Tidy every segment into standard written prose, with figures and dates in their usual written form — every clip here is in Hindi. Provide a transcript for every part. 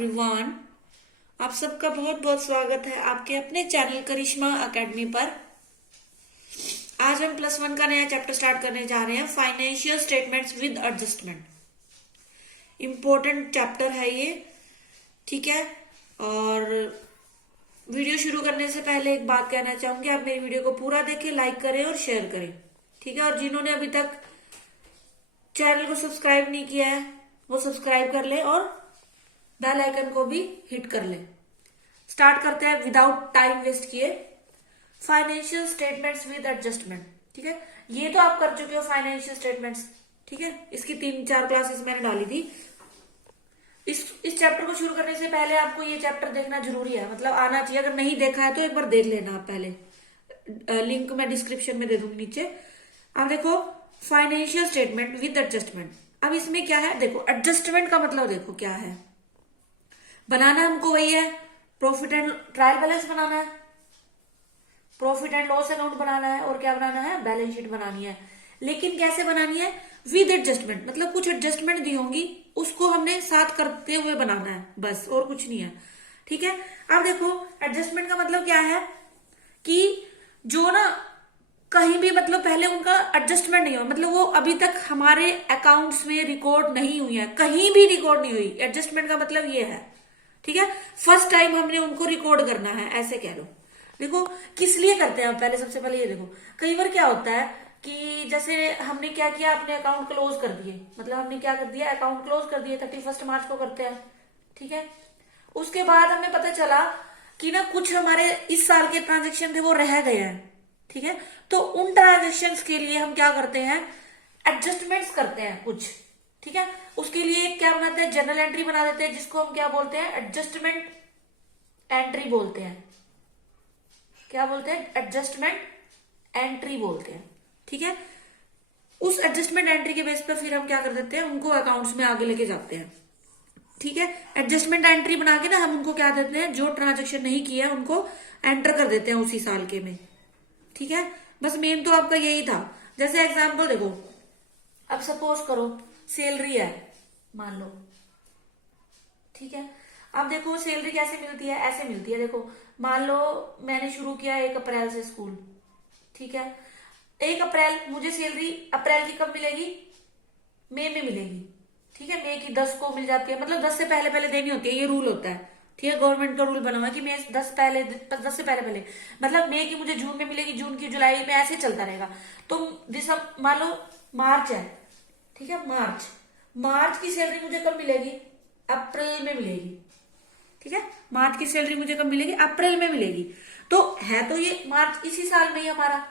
एवरीवन, आप सबका बहुत बहुत स्वागत है आपके अपने चैनल करिश्मा एकेडमी पर। आज हम +1 का नया चैप्टर स्टार्ट करने जा रहे हैं, financial statements with adjustment. Important chapter है ये, ठीक है। और वीडियो शुरू करने से पहले एक बात कहना चाहूंगी, आप मेरी वीडियो को पूरा देखें, लाइक करें और शेयर करें, ठीक है। और जिन्होंने अभी तक चैनल को सब्सक्राइब नहीं किया है वो सब्सक्राइब कर ले और बेल आइकन को भी हिट कर ले। स्टार्ट करते हैं विदाउट टाइम वेस्ट किए। फाइनेंशियल स्टेटमेंट्स विद एडजस्टमेंट, ठीक है। ये तो आप कर चुके हो फाइनेंशियल स्टेटमेंट्स, ठीक है। इसकी 3-4 क्लासेस मैंने डाली थी। इस चैप्टर को शुरू करने से पहले आपको ये चैप्टर देखना जरूरी है, मतलब आना चाहिए। अगर नहीं देखा है तो एक बार देख लेना आप पहले। लिंक मैं डिस्क्रिप्शन में दे दूंगी नीचे। आप देखो फाइनेंशियल स्टेटमेंट विद एडजस्टमेंट। अब इसमें क्या है, देखो एडजस्टमेंट का मतलब देखो क्या है। बनाना हमको वही है, प्रॉफिट एंड ट्रायल बैलेंस बनाना है, प्रॉफिट एंड लॉस अकाउंट बनाना है, और क्या बनाना है, बैलेंस शीट बनानी है। लेकिन कैसे बनानी है, विद एडजस्टमेंट, मतलब कुछ एडजस्टमेंट दी होंगी उसको हमने साथ करते हुए बनाना है, बस और कुछ नहीं है, ठीक है। अब देखो एडजस्टमेंट का मतलब क्या है कि जो ना कहीं भी मतलब पहले उनका एडजस्टमेंट नहीं हुआ, मतलब वो अभी तक हमारे अकाउंट्स में रिकॉर्ड नहीं हुई है, कहीं भी रिकॉर्ड नहीं हुई। एडजस्टमेंट का मतलब ये है, ठीक है। फर्स्ट टाइम हमने उनको रिकॉर्ड करना है, ऐसे कह लो। देखो किस लिए करते हैं, पहले सबसे पहले ये देखो, कई बार क्या होता है कि जैसे हमने क्या किया, अपने अकाउंट क्लोज कर दिए, मतलब हमने क्या कर दिया, अकाउंट क्लोज कर दिए, 31 मार्च को करते हैं, ठीक है। उसके बाद हमें पता चला कि ना कुछ हमारे इस साल के ट्रांजेक्शन थे वो रह गए हैं, ठीक है। तो उन ट्रांजेक्शन के लिए हम क्या करते हैं, एडजस्टमेंट्स करते हैं कुछ, ठीक है। उसके लिए क्या बनाते हैं, जनरल एंट्री बना देते हैं, जिसको हम क्या बोलते हैं, एडजस्टमेंट एंट्री बोलते हैं। क्या बोलते हैं, एडजस्टमेंट एंट्री बोलते हैं, ठीक है। उस एडजस्टमेंट एंट्री के बेस पर फिर हम क्या कर देते हैं, उनको अकाउंट्स में आगे लेके जाते हैं, ठीक है। एडजस्टमेंट एंट्री बना के ना हम उनको क्या देते हैं, जो ट्रांजेक्शन नहीं किया है उनको एंटर कर देते हैं उसी साल के में, ठीक है। बस मेन तो आपका यही था। जैसे एग्जाम्पल देखो, अब सपोज करो सैलरी है, मान लो, ठीक है। अब देखो सैलरी कैसे मिलती है, ऐसे मिलती है। देखो मान लो मैंने शुरू किया 1 अप्रैल से स्कूल, ठीक है। 1 अप्रैल मुझे सैलरी अप्रैल की कब मिलेगी, मई में मिलेगी, ठीक है। मई की 10 को मिल जाती है, मतलब 10 से पहले पहले देनी होती है, ये रूल होता है, ठीक है। गवर्नमेंट का रूल बना हुआ है कि मई 10 से पहले पहले, मतलब मई की मुझे जून में मिलेगी, जून की जुलाई में, ऐसे चलता रहेगा। तो दिसंबर, मान लो मार्च है, ठीक है। मार्च की सैलरी मुझे कब मिलेगी, अप्रैल में मिलेगी, ठीक है। मार्च की सैलरी मुझे कब मिलेगी, अप्रैल में मिलेगी। तो है तो ये मार्च इसी साल में ही हमारा,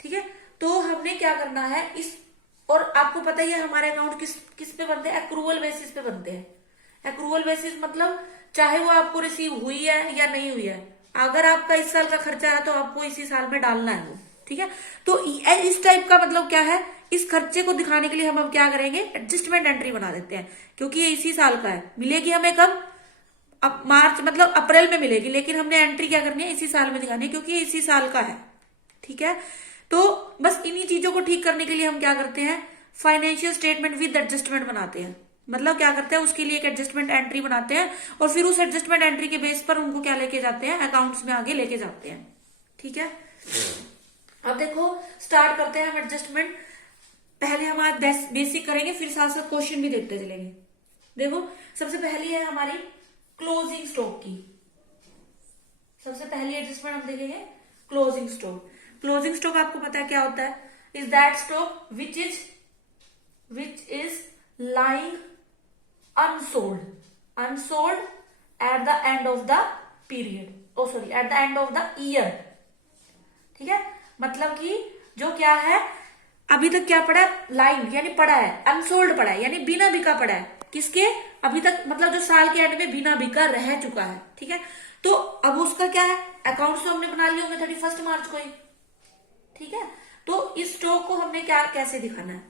ठीक है। तो हमने क्या करना है इस, और आपको पता ही है हमारे अकाउंट किस पे बनते हैं, एक्रूवल बेसिस पे बनते हैं। एक्रूवल बेसिस मतलब चाहे वो आपको रिसीव हुई है या नहीं हुई है, अगर आपका इस साल का खर्चा है तो आपको इसी साल में डालना है वो, ठीक है। तो इस टाइप का मतलब क्या है, इस खर्चे को दिखाने के लिए हम अब क्या करेंगे, एडजस्टमेंट एंट्री बना देते हैं, क्योंकि ये इसी साल का है, मिलेगी हमें कब, अब मार्च मतलब अप्रैल में मिलेगी, लेकिन हमने एंट्री क्या करनी है, इसी साल में दिखानी है, क्योंकि ये इसी साल का है, ठीक है। तो बस इन्हीं चीजों को ठीक करने के लिए हम क्या करते हैं, फाइनेंशियल स्टेटमेंट विद एडजस्टमेंट बनाते हैं। मतलब क्या करते हैं, उसके लिए एक एडजस्टमेंट एंट्री बनाते हैं, और फिर उस एडजस्टमेंट एंट्री के बेस पर उनको क्या लेके जाते हैं, अकाउंट्स में आगे लेके जाते हैं, ठीक है। अब देखो स्टार्ट करते हैं हम एडजस्टमेंट। पहले हम आज बेसिक करेंगे, फिर साथ साथ क्वेश्चन भी देखते चलेंगे। देखो सबसे पहली है हमारी क्लोजिंग स्टॉक की, सबसे पहली एडजस्टमेंट हम देखेंगे क्लोजिंग स्टॉक। क्लोजिंग स्टॉक आपको पता है क्या होता है, is that stock which is lying unsold at the end of the period, at the end of the year, ठीक है। मतलब कि जो क्या है, अभी तक क्या पड़ा है, लाइन यानी पड़ा है, अनसोल्ड पड़ा है यानी बिना बिका पड़ा है, किसके, अभी तक मतलब जो साल के एंड में बिना बिका रह चुका है, ठीक है। तो अब उसका क्या है, अकाउंट्स तो हमने बना लिए होंगे 31 मार्च को ही, ठीक है। तो इस स्टॉक को हमने क्या कैसे दिखाना है,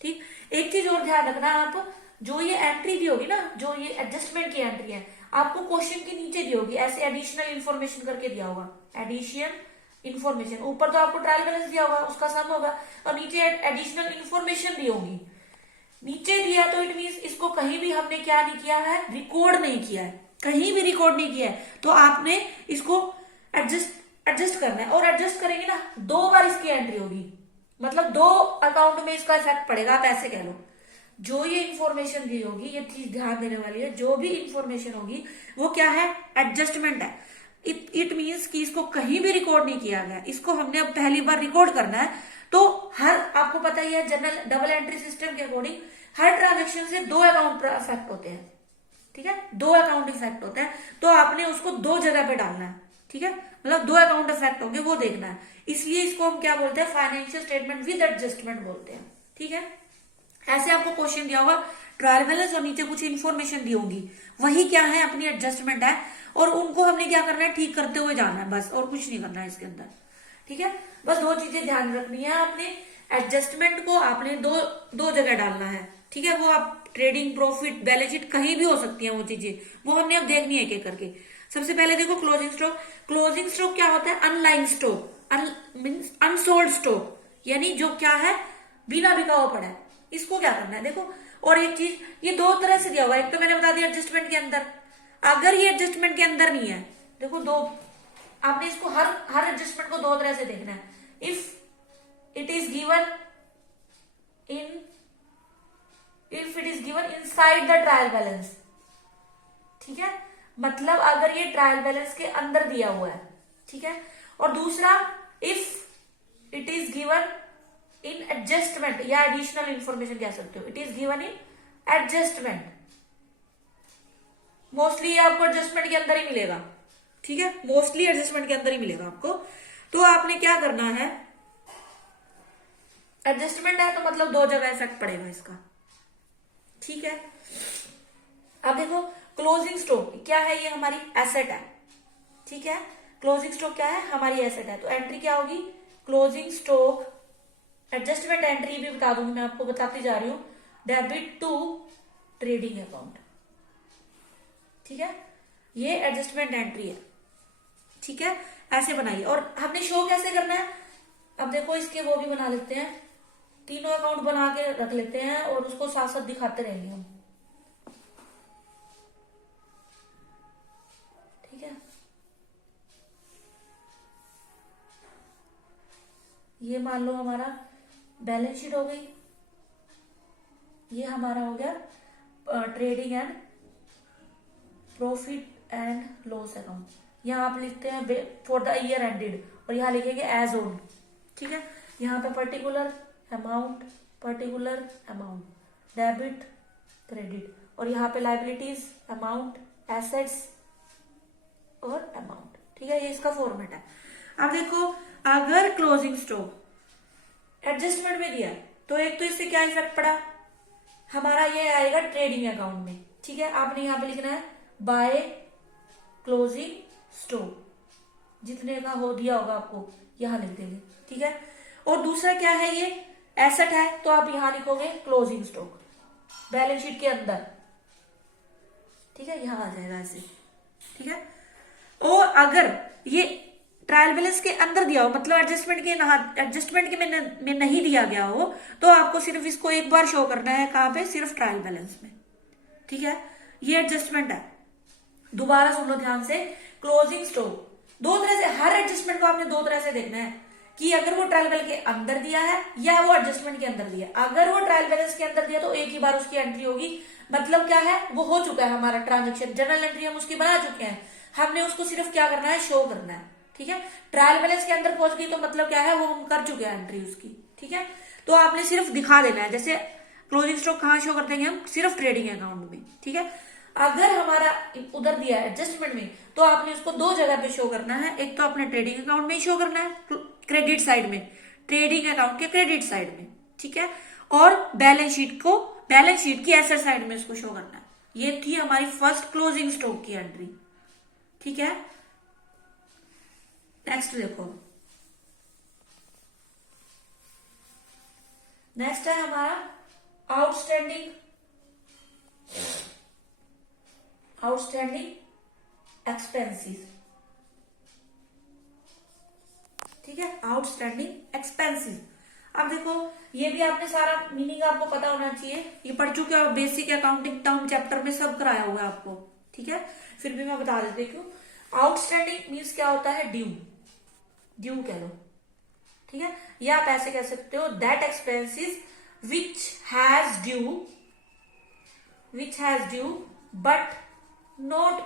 ठीक। एक चीज और ध्यान रखना आप, जो ये एंट्री दी होगी ना, जो ये एडजस्टमेंट की एंट्री है, आपको क्वेश्चन के नीचे दी होगी, ऐसे एडिशनल इन्फॉर्मेशन करके दिया होगा, एडिशन इन्फॉर्मेशन। ऊपर तो आपको ट्रायल बैलेंस दिया होगा, उसका सम होगा, और नीचे एडिशनल इन्फॉर्मेशन दी होगी। नीचे दिया तो इट मीन्स इसको कहीं भी हमने क्या नहीं किया है, रिकॉर्ड नहीं किया है, कहीं भी रिकॉर्ड नहीं किया है, तो आपने इसको एडजस्ट करना है। और एडजस्ट करेंगे ना, 2 बार इसकी एंट्री होगी, मतलब 2 अकाउंट में इसका इफेक्ट पड़ेगा, आप ऐसे कह लो। जो ये इंफॉर्मेशन दी होगी, ये चीज ध्यान देने वाली है, जो भी इंफॉर्मेशन होगी वो क्या है, एडजस्टमेंट है। इट मीन्स कि इसको कहीं भी रिकॉर्ड नहीं किया गया, इसको हमने अब पहली बार रिकॉर्ड करना है। तो हर, आपको पता ही है जनरल डबल एंट्री सिस्टम के अकॉर्डिंग हर ट्रांजेक्शन से 2 अकाउंट इफेक्ट होते हैं, ठीक है, 2 अकाउंट इफेक्ट होते हैं, तो आपने उसको 2 जगह पे डालना है, ठीक है, मतलब 2 अकाउंट इफेक्ट होंगे वो देखना है। इसलिए इसको हम क्या बोलते हैं, फाइनेंशियल स्टेटमेंट विद एडजस्टमेंट बोलते हैं, ठीक है। ऐसे आपको क्वेश्चन दिया होगा ट्रायल बैलेंस और नीचे कुछ इन्फॉर्मेशन दी होगी, वही क्या है, अपनी एडजस्टमेंट है, और उनको हमने क्या करना है, ठीक करते हुए जाना है बस, और कुछ नहीं करना है इसके अंदर, ठीक है। बस 2 चीजें ध्यान रखनी है आपने, एडजस्टमेंट को आपने दो जगह डालना है, ठीक है। वो आप ट्रेडिंग, प्रॉफिट, बैलेंस शीट कहीं भी हो सकती है वो चीजें, वो हमने अब देखनी है एक एक करके। सबसे पहले देखो क्लोजिंग स्टॉक। क्लोजिंग स्टॉक क्या होता है, अनलाइंग स्टॉक, मीन्स अनसोल्ड स्टॉक, यानी जो क्या है, बिना बिका हुआ पड़ा है, इसको क्या करना है, देखो। और एक चीज, ये 2 तरह से दिया हुआ है, एक तो मैंने बता दिया एडजस्टमेंट के अंदर, अगर ये एडजस्टमेंट के अंदर नहीं है, देखो 2, आपने इसको हर एडजस्टमेंट को 2 तरह से देखना है। If it is given inside the trial balance, ठीक है, मतलब अगर ये ट्रायल बैलेंस के अंदर दिया हुआ है, ठीक है। और दूसरा, if it is given in adjustment, या एडिशनल इंफॉर्मेशन कह सकते हो, it is given in adjustment, mostly आपको एडजस्टमेंट के अंदर ही मिलेगा, ठीक है, मोस्टली एडजस्टमेंट के अंदर ही मिलेगा आपको। तो आपने क्या करना है, एडजस्टमेंट है तो मतलब 2 जगह इफेक्ट पड़ेगा इसका, ठीक है। अब देखो क्लोजिंग स्टॉक क्या है, ये हमारी एसेट है, ठीक है। क्लोजिंग स्टॉक क्या है, हमारी एसेट है, तो एंट्री क्या होगी, क्लोजिंग स्टॉक। एडजस्टमेंट एंट्री भी बता दूंगी मैं आपको, बताती जा रही हूं, डेबिट टू ट्रेडिंग अकाउंट, ठीक है, ये एडजस्टमेंट एंट्री है, ठीक है। ऐसे बनाइए। और हमने शो कैसे करना है, अब देखो इसके वो भी बना लेते हैं, तीनों अकाउंट बना के रख लेते हैं और उसको साथ साथ दिखाते रहेंगे हम, ठीक है। ये मान लो हमारा बैलेंस शीट हो गई, ये हमारा हो गया trading and profit and loss account. यहाँ आप लिखते हैं फॉर द ईयर एंडेड, और यहाँ लिखेंगे एज ऑन, ठीक है। यहाँ पे पर्टिकुलर अमाउंट, डेबिट, क्रेडिट, और यहाँ पे लाइबिलिटीज, अमाउंट, एसेट्स और अमाउंट, ठीक है, ये इसका फॉर्मेट है। अब देखो अगर क्लोजिंग स्टॉक एडजस्टमेंट में दिया तो एक तो इससे क्या इफेक्ट पड़ा, हमारा ये आएगा ट्रेडिंग अकाउंट में, ठीक है। आपने यहाँ पे लिखना है बाय क्लोजिंग स्टॉक, जितने का हो दिया होगा आपको यहां लिख देंगे, ठीक है। और दूसरा क्या है, ये एसेट है, तो आप यहां लिखोगे क्लोजिंग स्टॉक बैलेंस शीट के अंदर, ठीक है, यहां आ जाएगा ऐसे, ठीक है। और अगर ये ट्रायल बैलेंस के अंदर दिया हो, मतलब एडजस्टमेंट के में नहीं दिया गया हो, तो आपको सिर्फ इसको एक बार शो करना है, कहां पे, सिर्फ ट्रायल बैलेंस में, ठीक है। ये एडजस्टमेंट है, दोबारा सुन लो ध्यान से। क्लोजिंग स्टॉक 2 तरह से, हर एडजस्टमेंट को आपने 2 तरह से देखना है, कि अगर वो ट्रायल बैलेंस के अंदर दिया है या वो एडजस्टमेंट के अंदर दिया। अगर वो ट्रायल बैलेंस के अंदर दिया तो एक ही बार उसकी एंट्री होगी, मतलब क्या है, वो हो चुका है हमारा ट्रांजेक्शन, जनरल एंट्री हम उसकी बना चुके हैं, हमने उसको सिर्फ क्या करना है, शो करना है, ठीक है। ट्रायल बैलेंस के अंदर पहुंच गई तो मतलब क्या है, वो हम कर चुके हैं एंट्री उसकी, ठीक है। तो आपने सिर्फ दिखा देना है, जैसे क्लोजिंग स्टॉक कहां शो कर देंगे हम, सिर्फ ट्रेडिंग अकाउंट में, ठीक है। अगर हमारा उधर दिया है एडजस्टमेंट में, तो आपने उसको 2 जगह पे शो करना है, एक तो अपने ट्रेडिंग अकाउंट में ही शो करना है, क्रेडिट साइड में, ट्रेडिंग अकाउंट के क्रेडिट साइड में, ठीक है। और बैलेंस शीट की एसेट साइड में इसको शो करना है। ये थी हमारी फर्स्ट क्लोजिंग स्टॉक की एंट्री, ठीक है। नेक्स्ट देखो, नेक्स्ट है हमारा आउटस्टैंडिंग एक्सपेंसेस, ठीक है, आउटस्टैंडिंग एक्सपेंसेस। अब देखो ये भी आपने सारा मीनिंग आपको पता होना चाहिए, ये पढ़ चुके हो, बेसिक अकाउंटिंग टर्म चैप्टर में सब कराया हुआ है आपको, ठीक है। फिर भी मैं बता देती हूँ। आउटस्टैंडिंग मीन्स क्या होता है, ड्यू, ड्यू कह लो, ठीक है। या आप ऐसे कह सकते हो, that expenses which has due but not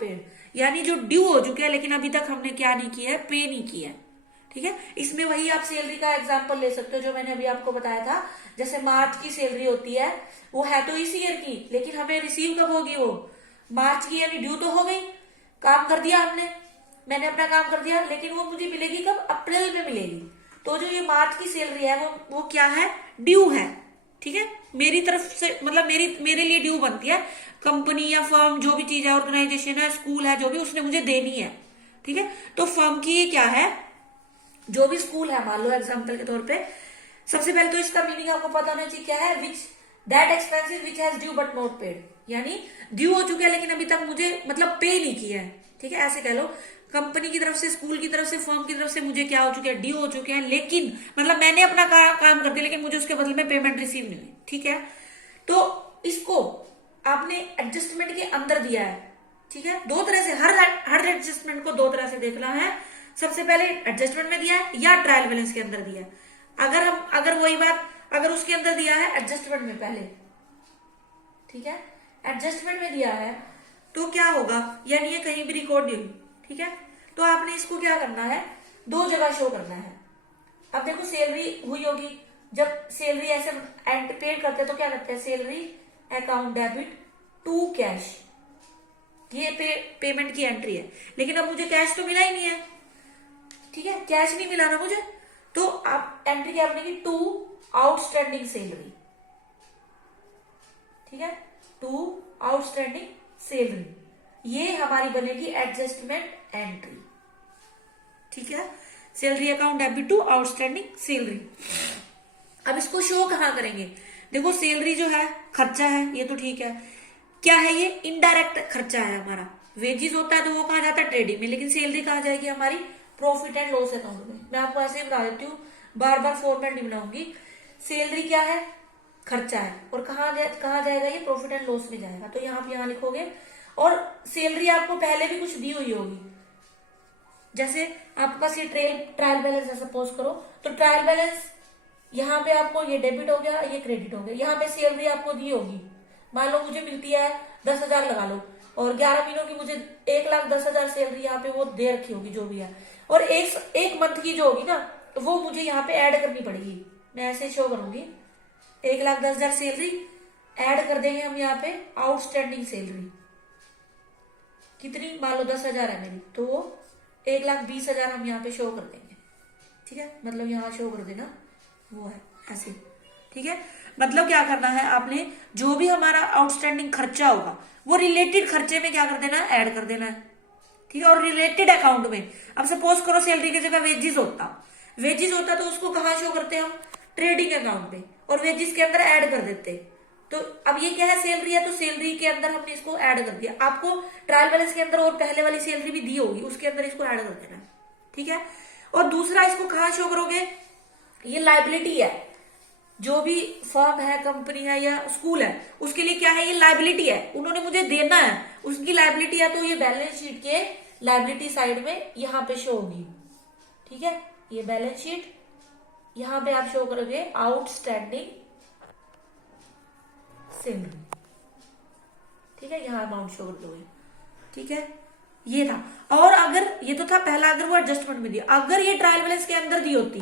paid, यानी जो ड्यू हो चुके हैं लेकिन अभी तक हमने क्या नहीं किया है, पे नहीं किया है, ठीक है। इसमें वही आप सैलरी का एग्जांपल ले सकते हो जो मैंने अभी आपको बताया था। जैसे मार्च की सैलरी होती है, वो है तो इस ईयर की, लेकिन हमें रिसीव कब होगी, वो मार्च की, यानी ड्यू तो हो गई, काम कर दिया हमने, मैंने अपना काम कर दिया, लेकिन वो मुझे मिलेगी कब, अप्रैल में मिलेगी। तो जो ये मार्च की सैलरी है वो क्या है, ड्यू है, ठीक है। मेरी तरफ से मतलब मेरे लिए ड्यू बनती है, कंपनी या फर्म जो भी चीज है, ऑर्गेनाइजेशन है, स्कूल है, जो भी, उसने मुझे देनी है, ठीक है। तो फर्म की ये क्या है, जो भी स्कूल है, मान लो एग्जाम्पल के तौर पे, सबसे पहले तो इसका मीनिंग आपको पता होना चाहिए, क्या है, that expensive which has due but not paid, यानी ड्यू हो चुका है लेकिन अभी तक मुझे मतलब पे नहीं किया है, ठीक है। ऐसे कह लो, कंपनी की तरफ से, स्कूल की तरफ से, फर्म की तरफ से मुझे क्या हो चुके हैं, ड्यू हो चुके हैं, लेकिन मतलब मैंने अपना काम कर दिया लेकिन मुझे उसके बदले में पेमेंट रिसीव नहीं हुई, ठीक है। तो इसको आपने एडजस्टमेंट के अंदर दिया है, ठीक है। दो तरह से हर एडजस्टमेंट को दो तरह से देखना है, सबसे पहले एडजस्टमेंट में दिया है या ट्रायल बैलेंस के अंदर दिया है। अगर वही बात अगर उसके अंदर दिया है एडजस्टमेंट में पहले, ठीक है, एडजस्टमेंट में दिया है तो क्या होगा, यानी ये कहीं भी रिकॉर्ड नहीं हुई, ठीक है। तो आपने इसको क्या करना है, दो जगह शो करना है। अब देखो सैलरी हुई होगी, जब सैलरी ऐसे पे करते हैं तो क्या करते हैं, salary account debit to cash, ये पेमेंट की एंट्री है, लेकिन अब मुझे कैश तो मिला ही नहीं है, ठीक है, कैश नहीं मिला ना मुझे, तो आप एंट्री क्या बनेगी, टू आउटस्टैंडिंग सैलरी, ठीक है, टू आउटस्टैंडिंग सैलरी, ये हमारी बनेगी एडजस्टमेंट एंट्री, ठीक है। Salary account debit to outstanding salary. अब इसको शो कहां करेंगे, देखो सैलरी जो है खर्चा है, ये तो ठीक है, क्या है ये, इनडायरेक्ट खर्चा है हमारा, वेजेस होता है तो वो कहा जाता है ट्रेडिंग में, लेकिन सैलरी कहा जाएगी हमारी प्रॉफिट एंड लॉस अकाउंट में। मैं आपको ऐसे ही बता देती हूँ, बार बार फॉर्मेट नहीं बनाऊंगी। सैलरी क्या है, खर्चा है, और कहा जाएगा ये, प्रॉफिट एंड लॉस में जाएगा, तो यहाँ लिखोगे। और सैलरी आपको पहले भी कुछ दी हुई होगी, जैसे आपके पास ये ट्रायल बैलेंस है सपोज करो, तो ट्रायल बैलेंस यहाँ पे आपको ये डेबिट हो गया, ये क्रेडिट हो गया, यहाँ पे सैलरी आपको दी होगी, मान लो मुझे मिलती है 10,000 लगा लो, और 11 महीनों की मुझे 1,10,000 सैलरी यहाँ पे वो दे रखी होगी जो भी है, और एक मंथ की जो होगी ना वो मुझे यहाँ पे ऐड करनी पड़ेगी। मैं ऐसे शो करूंगी, 1,10,000 सैलरी ऐड कर देंगे हम यहाँ पे आउटस्टैंडिंग सैलरी, कितनी, मान लो 10,000 है मेरी, तो वो 1,20,000 हम यहाँ पे शो कर देंगे, ठीक है, मतलब यहाँ शो कर देना वो है ऐसे, ठीक है। मतलब क्या करना है आपने, जो भी हमारा आउटस्टैंडिंग खर्चा होगा वो रिलेटेड खर्चे में क्या कर देना है, ऐड कर देना है, ठीक है। और रिलेटेड अकाउंट में, अब सपोज करो सैलरी की जगह वेजेस होता तो उसको कहाँ शो करते हैं हम, ट्रेडिंग अकाउंट में, और वेजेस के अंदर ऐड कर देते। तो अब ये क्या है, सैलरी है, तो सैलरी के अंदर हमने इसको ऐड कर दिया। आपको ट्रायल बैलेंस के अंदर और पहले वाली सैलरी भी दी होगी, उसके अंदर इसको ऐड कर देना, ठीक है। और दूसरा इसको कहाँ शो करोगे, ये लाइबिलिटी है, जो भी फर्म है, कंपनी है या स्कूल है, उसके लिए क्या है, ये लाइबिलिटी है, उन्होंने मुझे देना है, उसकी लाइबिलिटी है, तो ये बैलेंस शीट के लाइबिलिटी साइड में यहाँ पे शो होगी, ठीक है। ये बैलेंस शीट, यहाँ पे आप शो करोगे आउटस्टैंडिंग सैलरी, ठीक है, यहाँ अमाउंट शो कर दोगे, ठीक है। ये था, और अगर ये तो था पहला, अगर वो एडजस्टमेंट में दिया, अगर ये ट्रायल बैलेंस के अंदर दी होती,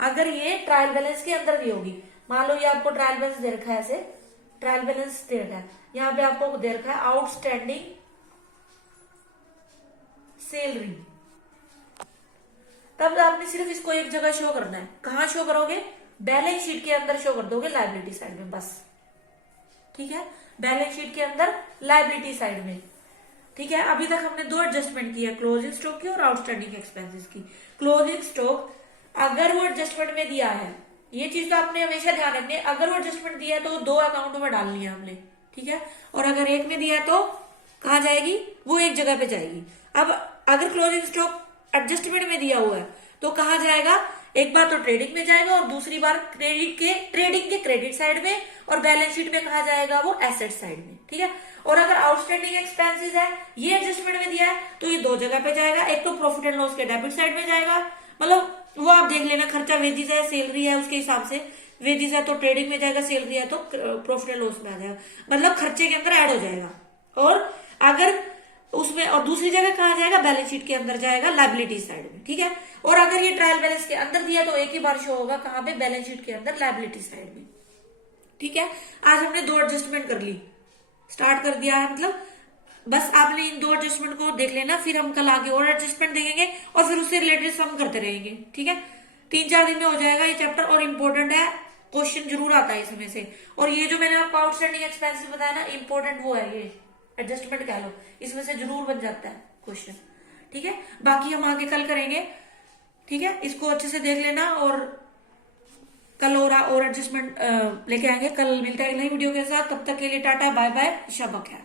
अगर ये ट्रायल बैलेंस के अंदर दी होगी, मान लो ये आपको ट्रायल बैलेंस दे रखा है, ऐसे ट्रायल बैलेंस दे रखा है, यहाँ पे आपको दे रखा है आउटस्टैंडिंग सैलरी, तब आपने सिर्फ इसको एक जगह शो करना है, कहां शो करोगे, बैलेंस शीट के अंदर शो कर दोगे, लायबिलिटी साइड में, बस, ठीक है, बैलेंस शीट के अंदर लायबिलिटी साइड में, ठीक है। अभी तक हमने दो एडजस्टमेंट की है, क्लोजिंग स्टॉक की और आउटस्टैंडिंग एक्सपेंसेस की। क्लोजिंग स्टॉक अगर वो एडजस्टमेंट में दिया है, ये चीज तो आपने हमेशा ध्यान रखनी है, अगर वो एडजस्टमेंट दिया है तो दो अकाउंटों में डालनी है हमने, ठीक है, और अगर एक में दिया तो कहाँ जाएगी, वो एक जगह पे जाएगी। अब अगर क्लोजिंग स्टॉक एडजस्टमेंट में दिया हुआ है तो कहाँ जाएगा, एक बार तो ट्रेडिंग में जाएगा और दूसरी बार ट्रेडिंग के क्रेडिट साइड में, और बैलेंस शीट में कहा जाएगा वो एसेट साइड में। ठीक है, और अगर आउटस्टैंडिंग एक्सपेंसेस है ये एडजस्टमेंट में दिया है तो ये दो जगह पे जाएगा, एक तो प्रॉफिट एंड लॉस के डेबिट साइड में जाएगा, मतलब वो आप देख लेना, खर्चा वेजिस है सैलरी है उसके हिसाब से, वेजिस है तो ट्रेडिंग में जाएगा, सैलरी है तो प्रॉफिट एंड लॉस में आ जाएगा, मतलब खर्चे के अंदर ऐड हो जाएगा। और अगर उसमें, और दूसरी जगह कहा जाएगा, बैलेंस शीट के अंदर जाएगा लायबिलिटी साइड में। ठीक है, और अगर ये ट्रायल बैलेंस के अंदर दिया तो एक ही बार शो होगा कहां पे, बैलेंस शीट के अंदर लायबिलिटी साइड में। ठीक है, आज हमने दो एडजस्टमेंट कर ली, स्टार्ट कर दिया है, मतलब बस आपने इन दो एडजस्टमेंट को देख लेना, फिर हम कल आगे और एडजस्टमेंट देखेंगे और फिर उससे रिलेटेड सम करते रहेंगे। ठीक है, 3-4 दिन में हो जाएगा ये चैप्टर, और इम्पोर्टेंट है, क्वेश्चन जरूर आता है इसमें से। और ये जो मैंने आपको आउटस्टैंडिंग एक्सपेंसेस बताया ना, इंपॉर्टेंट वो है, ये एडजस्टमेंट कह लो, इसमें से जरूर बन जाता है क्वेश्चन। ठीक है, बाकी हम आगे कल करेंगे। ठीक है, इसको अच्छे से देख लेना, और कल और एडजस्टमेंट लेके आएंगे, कल मिलते हैं नई वीडियो के साथ, तब तक के लिए टाटा बाय बाय, शब ख्याल।